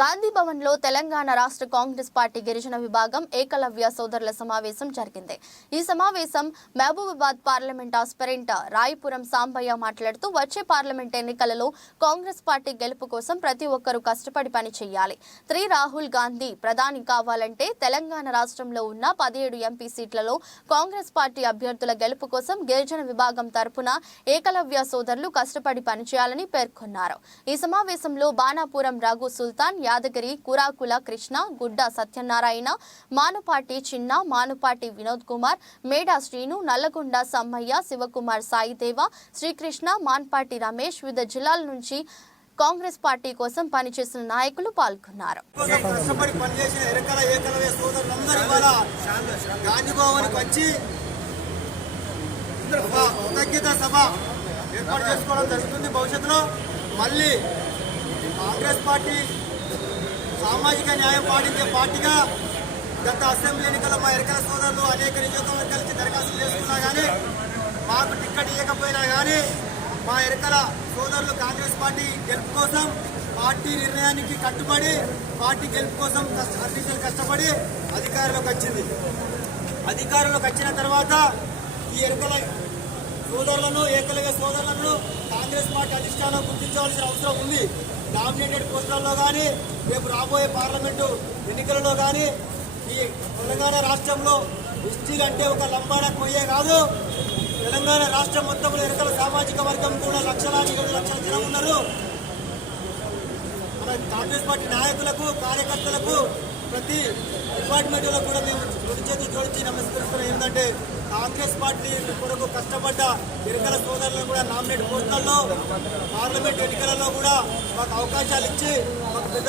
గాంధీ భవన్లో తెలంగాణ రాష్ట్ర కాంగ్రెస్ పార్టీ గిరిజన విభాగం ఏకలవ్య సోదరుల సమావేశం జరిగింది. ఈ సమావేశం మహబూబాబాద్ పార్లమెంట్ ఆస్పరెంట్ రాయపురం సాంబయ్య మాట్లాడుతూ వచ్చే పార్లమెంట్ ఎన్నికలలో కాంగ్రెస్ పార్టీ గెలుపు కోసం ప్రతి ఒక్కరూ కష్టపడి పని చేయాలి. త్రీ రాహుల్ గాంధీ ప్రధాని కావాలంటే తెలంగాణ రాష్ట్రంలో ఉన్న పదిహేడు ఎంపీ సీట్లలో కాంగ్రెస్ పార్టీ అభ్యర్థుల గెలుపు కోసం గిరిజన విభాగం తరపున ఏకలవ్య సోదరులు కష్టపడి పనిచేయాలని పేర్కొన్నారు. ఈ సమావేశంలో బాణాపురం రఘు సుల్తాన్ యాదగిరి కురాకుల కృష్ణ గుడ్డ సత్యనారాయణ మానుపాటి చిన్న మానుపాటి వినోద్ కుమార్ మేడా శ్రీను నల్లగొండ సమ్మయ్య శివకుమార్ సాయిదేవ శ్రీకృష్ణ మాన్పాటి రమేష్ వివిధ జిల్లాల నుంచి కాంగ్రెస్ పార్టీ కోసం పనిచేసిన నాయకులు పాల్గొన్నారు. ఏర్పాటు చేసుకోవడం జరుగుతుంది. భవిష్యత్తులో మళ్ళీ కాంగ్రెస్ పార్టీ సామాజిక న్యాయం పాటించే పార్టీగా గత అసెంబ్లీ ఎన్నికల్లో మా ఎరకల సోదరులు అనేక నియోజకవర్గాల నుంచి దరఖాస్తులు చేసుకున్నా కానీ మాకు టిక్కెట్ ఇవ్వకపోయినా కానీ మా ఎరకల సోదరులు కాంగ్రెస్ పార్టీ గెలుపు కోసం పార్టీ నిర్ణయానికి కట్టుబడి పార్టీ గెలుపు కోసం కష్ట- కష్టపడి అధికారంలోకి వచ్చింది. అధికారంలోకి వచ్చిన తర్వాత ఈ ఎరుకల సోదరులను ఏకలవ్య సోదరులను కాంగ్రెస్ పార్టీ అధిష్టానం గుర్తించవలసిన అవసరం ఉంది. డామినేటెడ్ పోస్టులలో కానీ రేపు రాబోయే పార్లమెంటు ఎన్నికలలో కానీ ఈ తెలంగాణ రాష్ట్రంలో ఎస్టీలు అంటే ఒక లంబాడ కొయ్యే కాదు. తెలంగాణ రాష్ట్రం మొత్తంలో ఎరకల సామాజిక వర్గం కూడా లక్షలాది ఏడు లక్షల జనం ఉన్నారు. మన కాంగ్రెస్ పార్టీ నాయకులకు కార్యకర్తలకు ప్రతి డిపార్ట్మెంట్లో కూడా మేము రెండు చేతి జోడించి నమస్కరిస్తున్నాం. ఏంటంటే కాంగ్రెస్ పార్టీ కొరకు కష్టపడ్డ ఎన్నికల సోదరులను కూడా నామినేట్ పోస్టులలో పార్లమెంట్ ఎన్నికలలో కూడా మాకు అవకాశాలు ఇచ్చి మాకు పెద్ద